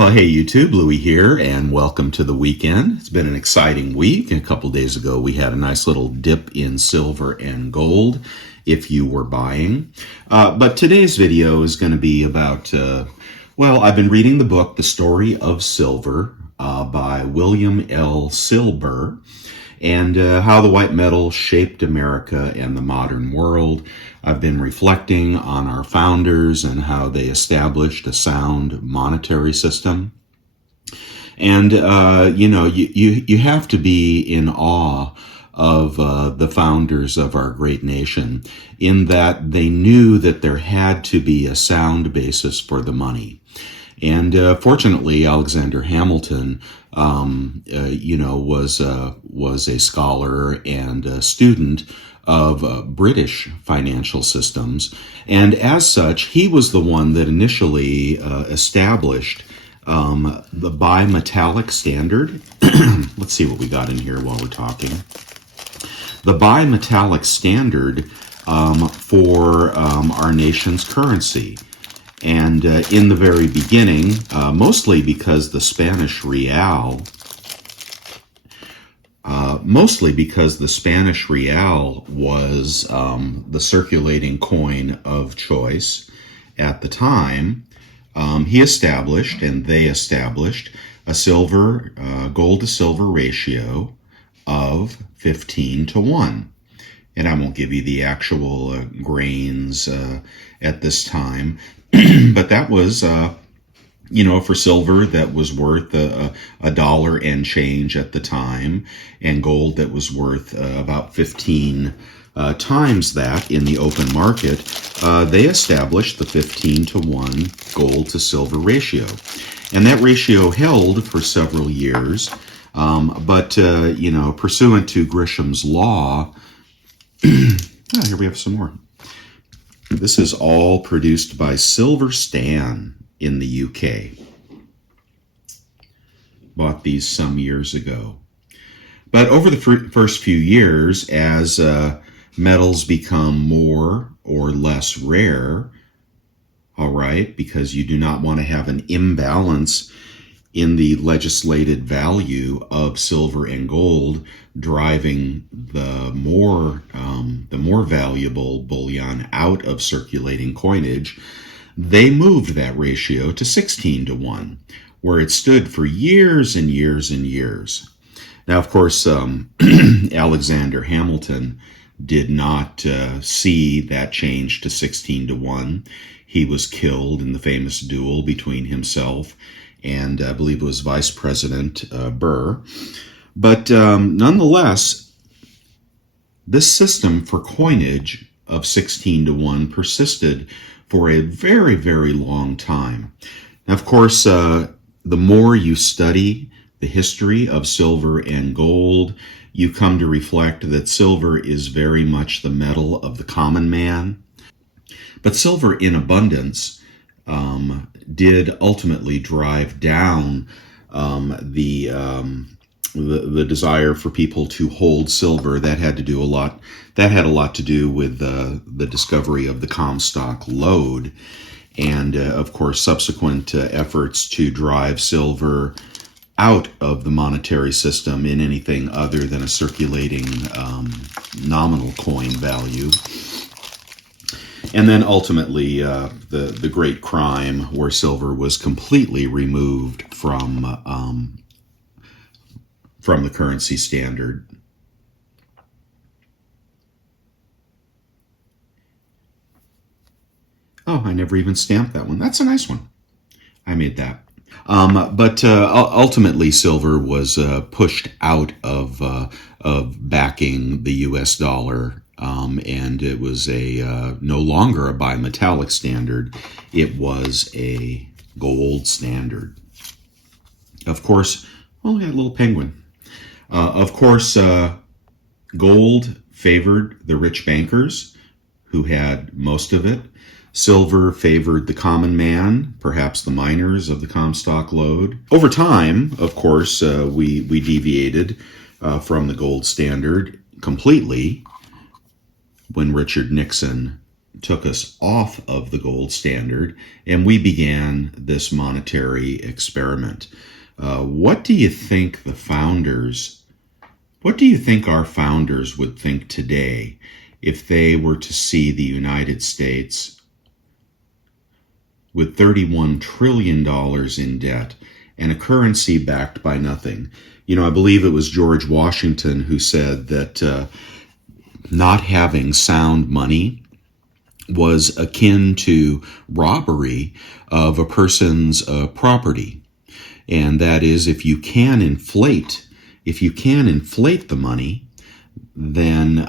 Well, hey YouTube, Louie here, and welcome to the weekend. It's been an exciting week. A couple days ago, we had a nice little dip in silver and gold if you were buying. But today's video is going to be about, I've been reading the book, The Story of Silver by William L. Silber, and how the white metal shaped America and the modern world. I've been reflecting on our founders and how they established a sound monetary system. And, you have to be in awe of the founders of our great nation in that they knew that there had to be a sound basis for the money. And fortunately, Alexander Hamilton, was a scholar and a student of British financial systems. And as such, he was the one that initially established the bimetallic standard. Let's see what we got in here while we're talking. The bimetallic standard for our nation's currency. And in the very beginning, mostly because the Spanish real was the circulating coin of choice at the time, they established a gold to silver ratio of 15:1. And I won't give you the actual grains at this time, but that was, for silver that was worth a dollar and change at the time, and gold that was worth about 15 times that in the open market. They established the 15:1 gold to silver ratio. And that ratio held for several years, but pursuant to Gresham's law, here we have some more. This is all produced by Silver Stan in the UK. Bought these some years ago. But over the first few years, as metals become more or less rare, all right, because you do not want to have an imbalance in the legislated value of silver and gold, driving the more valuable bullion out of circulating coinage, they moved that ratio to 16:1, where it stood for years and years and years. Now, of course, Alexander Hamilton did not see that change to 16:1. He was killed in the famous duel between himself and I believe it was Vice President Burr. But nonetheless, this system for coinage of 16:1 persisted for a very, very long time. Now, of course, the more you study the history of silver and gold, you come to reflect that silver is very much the metal of the common man. But silver in abundance did ultimately drive down the desire for people to hold silver. That had a lot to do with the discovery of the Comstock lode, and of course subsequent efforts to drive silver out of the monetary system in anything other than a circulating nominal coin value. And then ultimately, the great crime where silver was completely removed from the currency standard. Oh, I never even stamped that one. That's a nice one. I made that. But ultimately, silver was pushed out of backing the U.S. dollar. And it was no longer a bimetallic standard. It was a gold standard. Of course, we had a little penguin. Of course, gold favored the rich bankers who had most of it. Silver favored the common man, perhaps the miners of the Comstock lode. Over time, of course, we deviated from the gold standard completely when Richard Nixon took us off of the gold standard, and we began this monetary experiment. What do you think our founders would think today if they were to see the United States with $31 trillion in debt and a currency backed by nothing? I believe it was George Washington who said that not having sound money was akin to robbery of a person's property. And that is, if you can inflate the money, then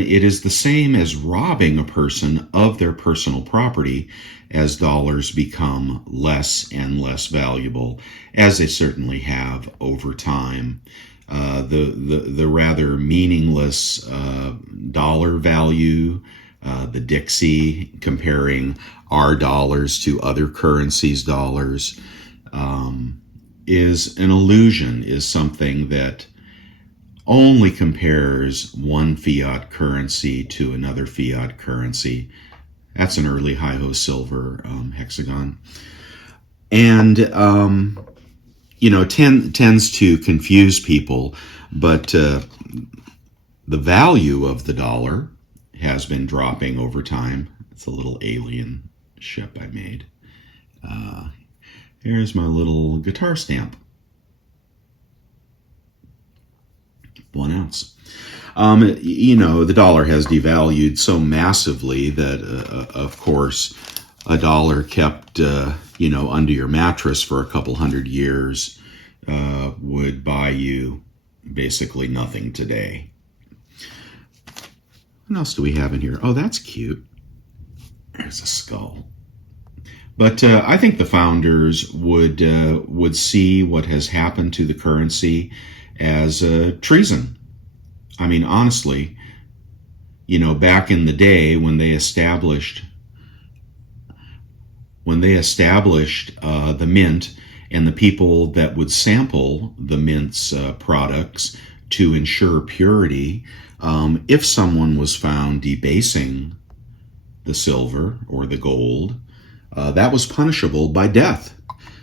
it is the same as robbing a person of their personal property, as dollars become less and less valuable, as they certainly have over time. The rather meaningless dollar value, the Dixie, comparing our dollars to other currencies' dollars, is an illusion, is something that only compares one fiat currency to another fiat currency. That's an early hi-ho silver hexagon. And, tends to confuse people, but the value of the dollar has been dropping over time. It's a little alien ship I made. Here's my little guitar stamp. 1 ounce. The dollar has devalued so massively that, of course, a dollar kept, under your mattress for a couple hundred years would buy you basically nothing today. What else do we have in here? Oh, that's cute. There's a skull. But I think the founders would see what has happened to the currency as treason. I mean, honestly, back in the day when they established the mint and the people that would sample the mint's products to ensure purity, if someone was found debasing the silver or the gold, that was punishable by death.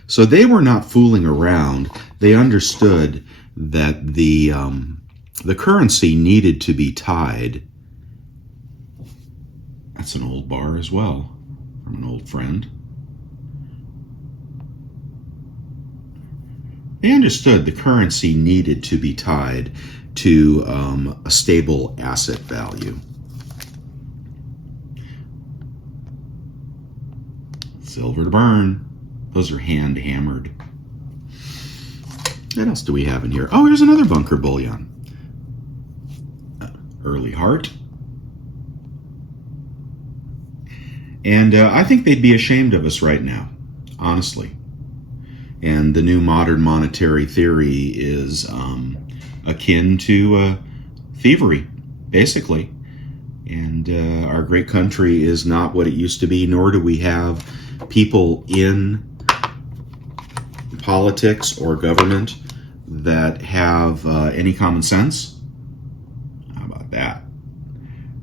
So they were not fooling around. They understood that the currency needed to be tied. That's an old bar as well, from an old friend. They understood the currency needed to be tied to a stable asset value. Silver to burn. Those are hand hammered. What else do we have in here? Oh, here's another bunker bullion. Early heart. And I think they'd be ashamed of us right now, honestly. And the new modern monetary theory is akin to thievery, basically. And our great country is not what it used to be, nor do we have people in politics or government that have any common sense. How about that?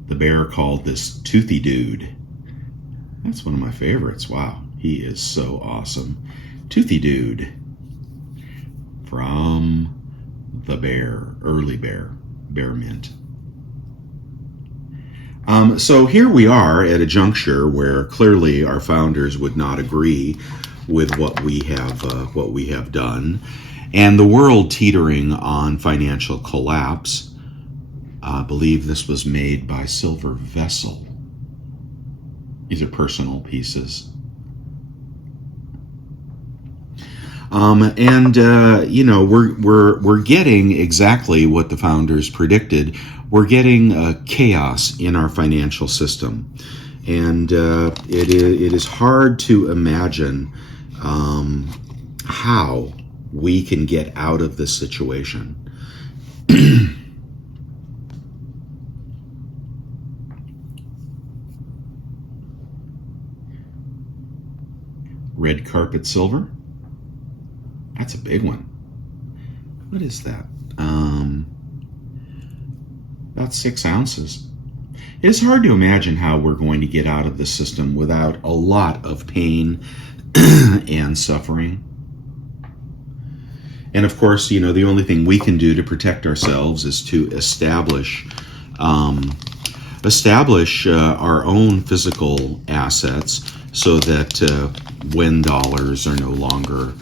The bear called this Toothy Dude. That's one of my favorites. Wow, he is so awesome. Toothy Dude from the bear, early bear mint. So here we are at a juncture where clearly our founders would not agree with what we have done, and the world teetering on financial collapse. I believe this was made by Silver Vessel. These are personal pieces. We're getting exactly what the founders predicted. We're getting chaos in our financial system, and it is hard to imagine how we can get out of this situation. Red carpet silver. That's a big one. What is that? about 6 ounces. It's hard to imagine how we're going to get out of the system without a lot of pain and suffering. And of course, you know, the only thing we can do to protect ourselves is to establish our own physical assets so that when dollars are no longer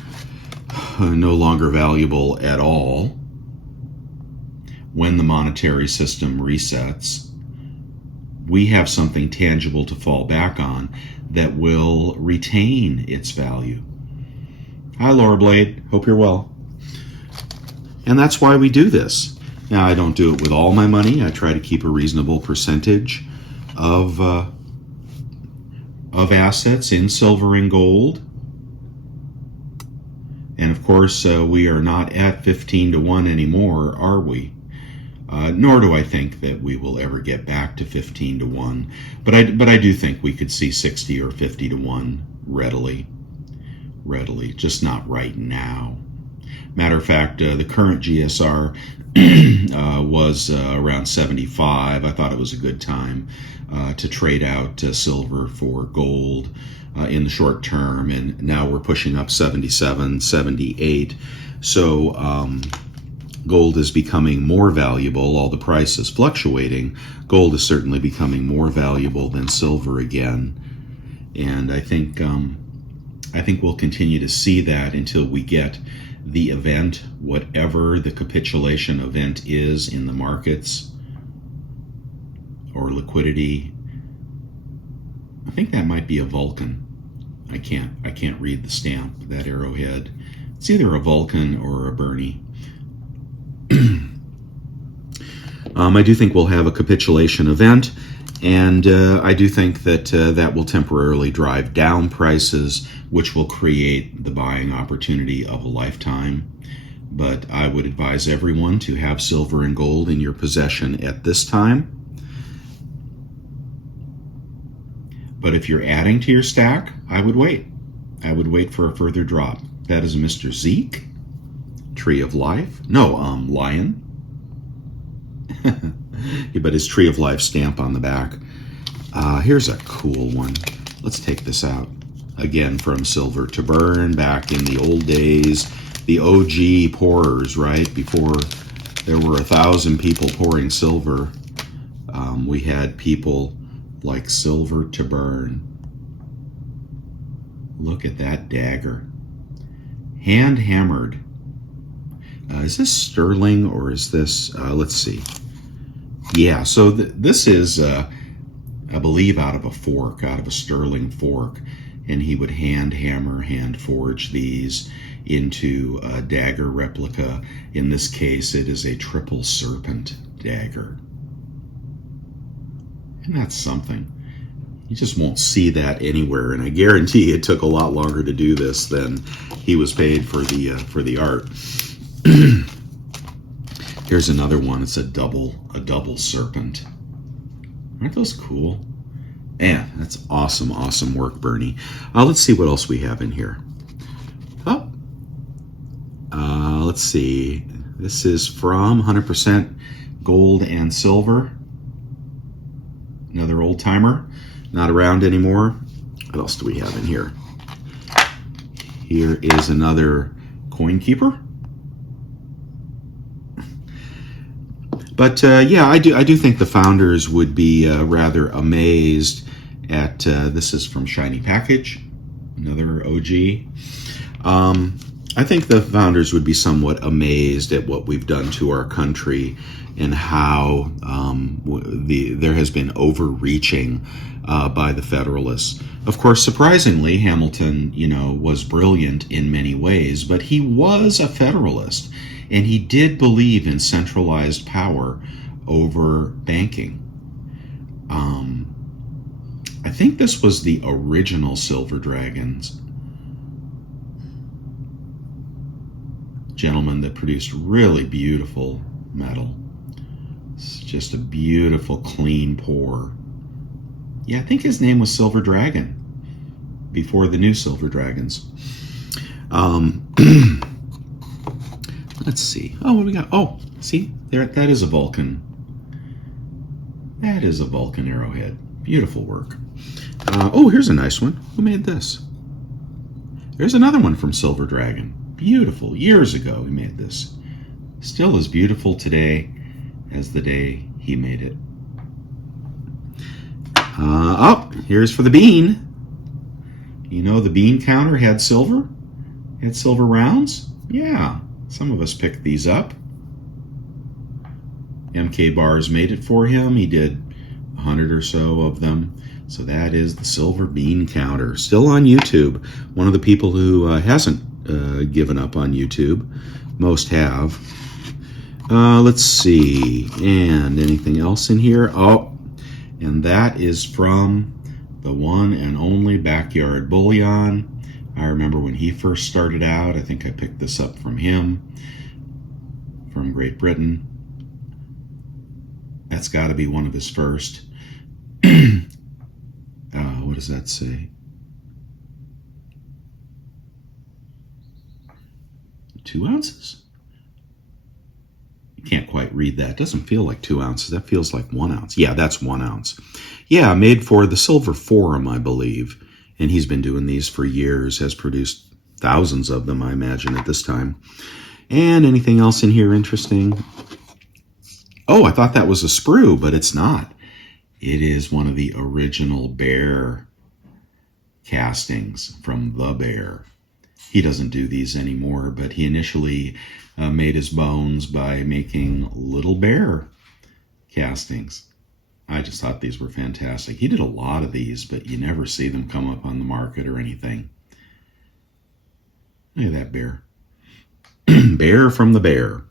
valuable at all, when the monetary system resets, we have something tangible to fall back on that will retain its value. Hi, Laura Blade. Hope you're well. And that's why we do this. Now, I don't do it with all my money. I try to keep a reasonable percentage of assets in silver and gold. And of course, we are not at 15 to 1 anymore, are we? Nor do I think that we will ever get back to 15 to 1. But I do think we could see 60 or 50 to 1 readily, just not right now. Matter of fact, the current GSR was around 75. I thought it was a good time to trade out silver for gold in the short term, and now we're pushing up 77, 78. So gold is becoming more valuable. All the price is fluctuating. Gold is certainly becoming more valuable than silver again, and I think we'll continue to see that until we get the event, whatever the capitulation event is in the markets or liquidity. I think that might be a Vulcan. I can't read the stamp, that arrowhead. It's either a Vulcan or a Bernie. I do think we'll have a capitulation event, and I do think that that will temporarily drive down prices, which will create the buying opportunity of a lifetime. But I would advise everyone to have silver and gold in your possession at this time. But if you're adding to your stack, I would wait. I would wait for a further drop. That is Mr. Zeke, Tree of Life. No, Lion. But his Tree of Life stamp on the back. Here's a cool one. Let's take this out. Again, from Silver to Burn, back in the old days, the OG pourers, right? Before there were 1,000 people pouring silver, we had people like Silver to Burn. Look at that dagger. Hand hammered. Is this sterling or is this, let's see. Yeah, so this is, I believe, out of a sterling fork. And he would hand hammer, hand forge these into a dagger replica. In this case, it is a triple serpent dagger. And that's something. You just won't see that anywhere, and I guarantee it took a lot longer to do this than he was paid for the art. Here's another one. It's a double serpent. Aren't those cool? Man, that's awesome work, Bernie. Let's see what else we have in here. Let's see. This is from 100% Gold and Silver. Another old timer. Not around anymore. What else do we have in here? Here is another coin keeper. But yeah, I do think the founders would be rather amazed at, this is from Shiny Package, another OG. I think the founders would be somewhat amazed at what we've done to our country and how there has been overreaching by the Federalists. Of course, surprisingly, Hamilton, was brilliant in many ways, but he was a Federalist, and he did believe in centralized power over banking. I think this was the original Silver Dragons. Gentleman that produced really beautiful metal. It's just a beautiful, clean pour. Yeah, I think his name was Silver Dragon before the new Silver Dragons. Let's see. Oh, what do we got? Oh, see, there, that is a Vulcan. That is a Vulcan arrowhead. Beautiful work. Oh, here's a nice one. Who made this? There's another one from Silver Dragon. Beautiful. Years ago he made this. Still as beautiful today as the day he made it. Oh, here's for the bean. You know the bean counter had silver? Had silver rounds? Yeah, some of us picked these up. MK Bars made it for him. He did 100 or so of them. So that is the silver bean counter. Still on YouTube. One of the people who hasn't given up on YouTube. Most have. Let's see. And anything else in here? Oh, and that is from the one and only Backyard Bullion. I remember when he first started out. I think I picked this up from him, from Great Britain. That's got to be one of his first. What does that say? 2 ounces? You can't quite read that. It doesn't feel like 2 ounces. That feels like 1 ounce. Yeah, that's 1 ounce. Yeah, made for the Silver Forum, I believe. And he's been doing these for years, has produced thousands of them, I imagine, at this time. And anything else in here interesting? Oh, I thought that was a sprue, but it's not. It is one of the original Bear castings from the Bear. He doesn't do these anymore, but he initially made his bones by making Little Bear castings. I just thought these were fantastic. He did a lot of these, but you never see them come up on the market or anything. Look at that bear. Bear from the Bear.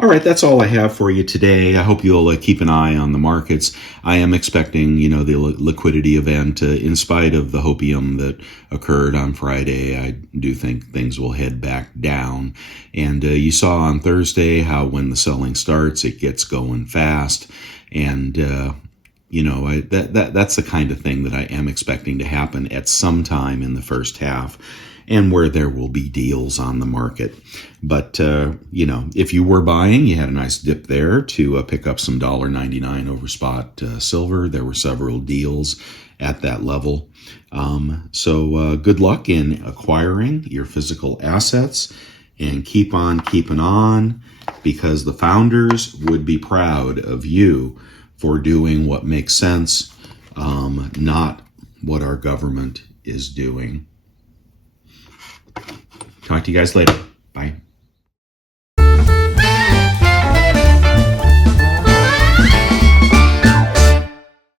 All right, that's all I have for you today. I hope you'll keep an eye on the markets. I am expecting, the liquidity event. In spite of the hopium that occurred on Friday, I do think things will head back down. And you saw on Thursday how when the selling starts, it gets going fast. And, that's the kind of thing that I am expecting to happen at some time in the first half, and where there will be deals on the market. But, if you were buying, you had a nice dip there to pick up some $1.99 over spot silver. There were several deals at that level. So good luck in acquiring your physical assets, and keep on keeping on, because the founders would be proud of you for doing what makes sense, not what our government is doing. Talk to you guys later.